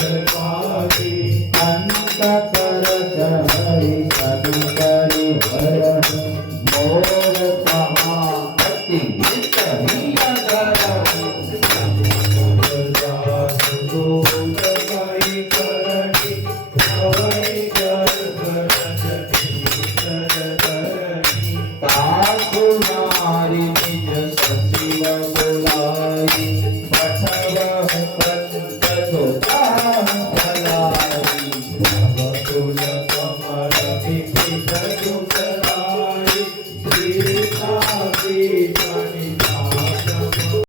परमते अंततर चरई साधिका री हरण मोद समाति चित्त धीर गराव चित्त परसा सुख होई तरती हरणी कर चरती चित्त तरती पाखु मारी निरसती लसोदाई Hare Krishna